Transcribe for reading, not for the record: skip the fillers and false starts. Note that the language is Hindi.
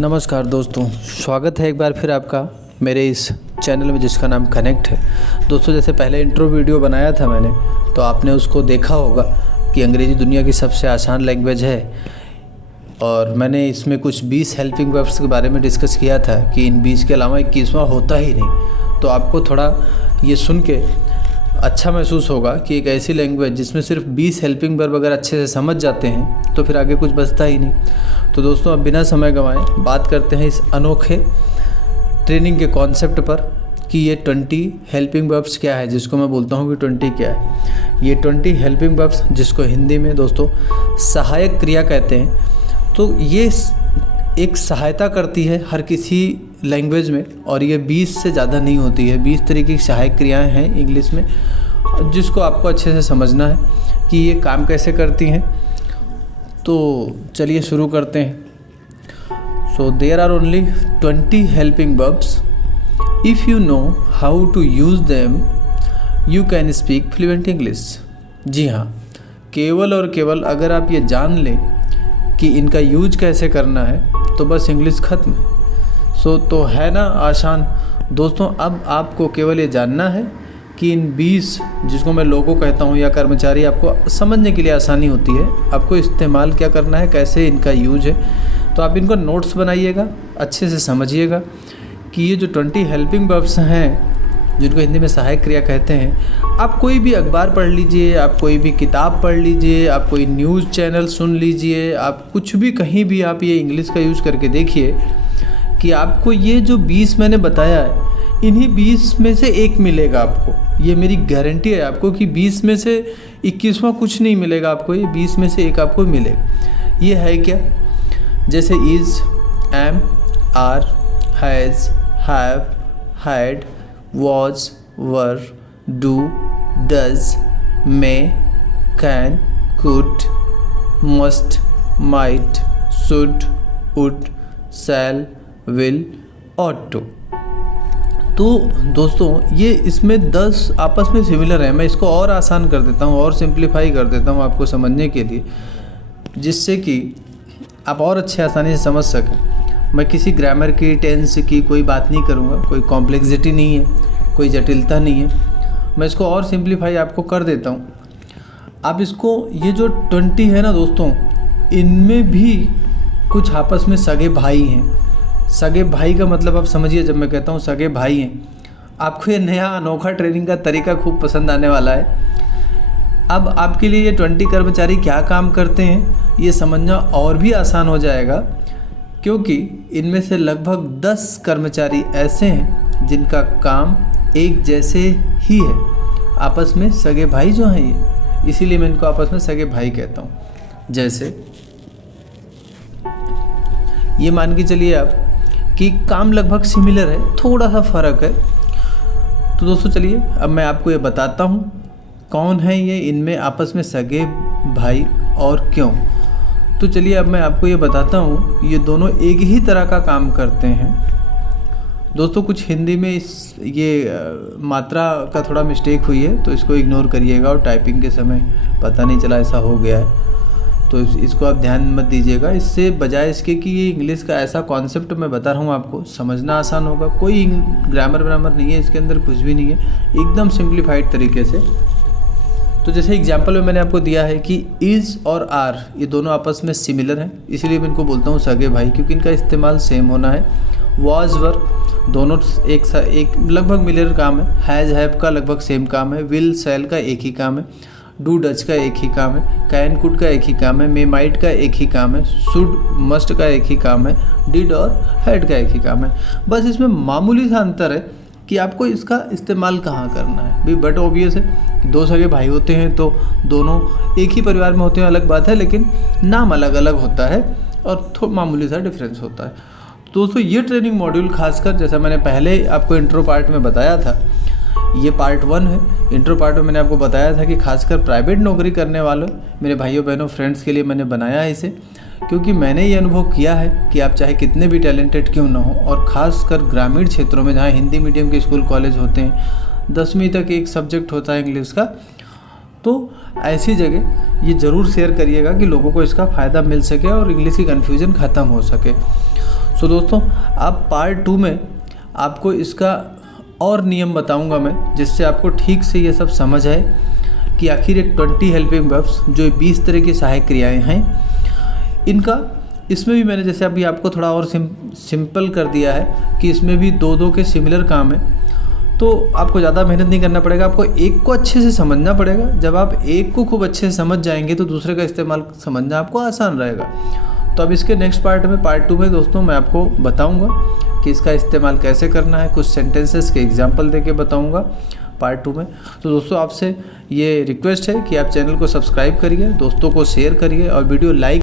नमस्कार दोस्तों, स्वागत है एक बार फिर आपका मेरे इस चैनल में जिसका नाम कनेक्ट है। दोस्तों, जैसे पहले इंट्रो वीडियो बनाया था मैंने, तो आपने उसको देखा होगा कि अंग्रेज़ी दुनिया की सबसे आसान लैंग्वेज है और मैंने इसमें कुछ 20 हेल्पिंग वर्ब्स के बारे में डिस्कस किया था कि इन 20 के अलावा 21वां होता ही नहीं। तो आपको थोड़ा ये सुन के अच्छा महसूस होगा कि एक ऐसी लैंग्वेज जिसमें सिर्फ 20 हेल्पिंग वर्ब अगर अच्छे से समझ जाते हैं तो फिर आगे कुछ बचता ही नहीं। तो दोस्तों, अब बिना समय गंवाए बात करते हैं इस अनोखे ट्रेनिंग के कॉन्सेप्ट पर कि ये 20 हेल्पिंग वर्ब्स क्या है, जिसको मैं बोलता हूँ कि 20 क्या है। ये 20 हेल्पिंग वर्ब्स, जिसको हिंदी में दोस्तों सहायक क्रिया कहते हैं, तो ये एक सहायता करती है हर किसी लैंग्वेज में और ये 20 से ज़्यादा नहीं होती है। 20 तरीके की सहायक क्रियाएं हैं इंग्लिश में, जिसको आपको अच्छे से समझना है कि ये काम कैसे करती हैं। तो चलिए शुरू करते हैं। So there are only 20 helping verbs. If you know how to use them you can speak fluent English. जी हाँ, केवल और केवल अगर आप ये जान लें कि इनका यूज कैसे करना है तो बस इंग्लिश ख़त्म है। तो है ना आसान दोस्तों। अब आपको केवल ये जानना है कि इन 20, जिसको मैं लोगो कहता हूँ या कर्मचारी, आपको समझने के लिए आसानी होती है, आपको इस्तेमाल क्या करना है, कैसे इनका यूज है। तो आप इनको नोट्स बनाइएगा, अच्छे से समझिएगा कि ये जो 20 हेल्पिंग वर्ब्स हैं, जिनको हिंदी में सहायक क्रिया कहते हैं, आप कोई भी अखबार पढ़ लीजिए, आप कोई भी किताब पढ़ लीजिए, आप कोई न्यूज़ चैनल सुन लीजिए, आप कुछ भी कहीं भी आप ये इंग्लिश का यूज़ करके देखिए कि आपको ये जो 20 मैंने बताया है, इन्हीं 20 में से एक मिलेगा आपको। ये मेरी गारंटी है आपको कि 20 में से 21वां कुछ नहीं मिलेगा आपको, ये 20 में से एक आपको मिलेगा। ये है क्या? जैसे is, am, are, has, have, had, was, were, do, does, may, can, could, must, might, should, would, shall, will, ought to। तो दोस्तों, ये इसमें 10 आपस में सिमिलर हैं। मैं इसको और आसान कर देता हूँ और सिंप्लीफाई कर देता हूँ आपको समझने के लिए, जिससे कि आप और अच्छे आसानी से समझ सकें। मैं किसी ग्रामर की, टेंस की कोई बात नहीं करूँगा, कोई कॉम्प्लेक्सिटी नहीं है, कोई जटिलता नहीं है। मैं इसको और सिंप्लीफाई आपको कर देता हूँ। आप इसको, ये जो 20 है ना दोस्तों, इनमें भी कुछ आपस में सगे भाई हैं। सगे भाई का मतलब आप समझिए, जब मैं कहता हूँ सगे भाई हैं, आपको ये नया अनोखा ट्रेनिंग का तरीका खूब पसंद आने वाला है। अब आपके लिए ये 20 कर्मचारी क्या काम करते हैं ये समझना और भी आसान हो जाएगा, क्योंकि इनमें से लगभग 10 कर्मचारी ऐसे हैं जिनका काम एक जैसे ही है, आपस में सगे भाई जो हैं ये, इसीलिए मैं इनको आपस में सगे भाई कहता हूँ। जैसे ये मान के चलिए आप कि काम लगभग सिमिलर है, थोड़ा सा फ़र्क है। तो दोस्तों चलिए अब मैं आपको ये बताता हूँ कौन है ये इनमें आपस में सगे भाई और क्यों। तो चलिए अब मैं आपको ये बताता हूँ, ये दोनों एक ही तरह का काम करते हैं। दोस्तों, कुछ हिंदी में ये मात्रा का थोड़ा मिस्टेक हुई है, तो इसको इग्नोर करिएगा और टाइपिंग के समय पता नहीं चला ऐसा हो गया है, तो इसको आप ध्यान मत दीजिएगा। इससे बजाय इसके कि ये इंग्लिश का ऐसा कॉन्सेप्ट मैं बता रहा हूँ आपको, समझना आसान होगा। कोई ग्रामर व्रामर नहीं है इसके अंदर, कुछ भी नहीं है, एकदम सिंप्लीफाइड तरीके से। तो जैसे एग्जाम्पल में मैंने आपको दिया है कि इज़ और आर, ये दोनों आपस में सिमिलर हैं, इसीलिए मैं इनको बोलता हूँ सगे भाई, क्योंकि इनका इस्तेमाल सेम होना है। वॉज, वर, दोनों एक लगभग मिलर काम है। हैज़, हैव का लगभग सेम काम है। विल, शैल का एक ही काम है। डू, डज का एक ही काम है। कैन, कुड का एक ही काम है। मे, माइट का एक ही काम है। शुड, मस्ट का एक ही काम है। डिड और हैड का एक ही काम है। बस इसमें मामूली सा अंतर है कि आपको इसका इस्तेमाल कहाँ करना है। भाई बट ऑब्वियस है कि 2 सगे भाई होते हैं तो दोनों एक ही परिवार में होते हैं, अलग बात है, लेकिन नाम अलग अलग होता है और थोड़ा मामूली सा डिफरेंस होता है। तो दोस्तों, ये ट्रेनिंग मॉड्यूल खासकर, जैसा मैंने पहले आपको इंट्रो पार्ट में बताया था, ये पार्ट 1 है। इंट्रो पार्ट में मैंने आपको बताया था कि खासकर प्राइवेट नौकरी करने वालों मेरे भाइयों बहनों फ्रेंड्स के लिए मैंने बनाया है इसे, क्योंकि मैंने ये अनुभव किया है कि आप चाहे कितने भी टैलेंटेड क्यों ना हो, और ख़ासकर ग्रामीण क्षेत्रों में जहाँ हिंदी मीडियम के स्कूल कॉलेज होते हैं, 10वीं तक एक सब्जेक्ट होता है इंग्लिश का, तो ऐसी जगह ये ज़रूर शेयर करिएगा कि लोगों को इसका फ़ायदा मिल सके और इंग्लिश की कन्फ्यूज़न ख़त्म हो सके। सो दोस्तों आप पार्ट 2 में आपको इसका और नियम बताऊंगा मैं, जिससे आपको ठीक से ये सब समझ आए कि आखिर ये 20 हेल्पिंग वर्ब्स जो 20 तरह की सहायक क्रियाएं हैं इनका, इसमें भी मैंने जैसे अभी आपको थोड़ा और सिंपल कर दिया है कि इसमें भी दो के सिमिलर काम है, तो आपको ज़्यादा मेहनत नहीं करना पड़ेगा। आपको एक को अच्छे से समझना पड़ेगा। जब आप एक को खूब अच्छे से समझ जाएंगे तो दूसरे का इस्तेमाल समझना आपको आसान रहेगा। तो अब इसके नेक्स्ट पार्ट में, पार्ट 2 में दोस्तों मैं आपको बताऊंगा कि इसका इस्तेमाल कैसे करना है, कुछ सेंटेंसेस के एग्जांपल देके बताऊंगा पार्ट 2 में। तो दोस्तों आपसे ये रिक्वेस्ट है कि आप चैनल को सब्सक्राइब करिए, दोस्तों को शेयर करिए और वीडियो लाइक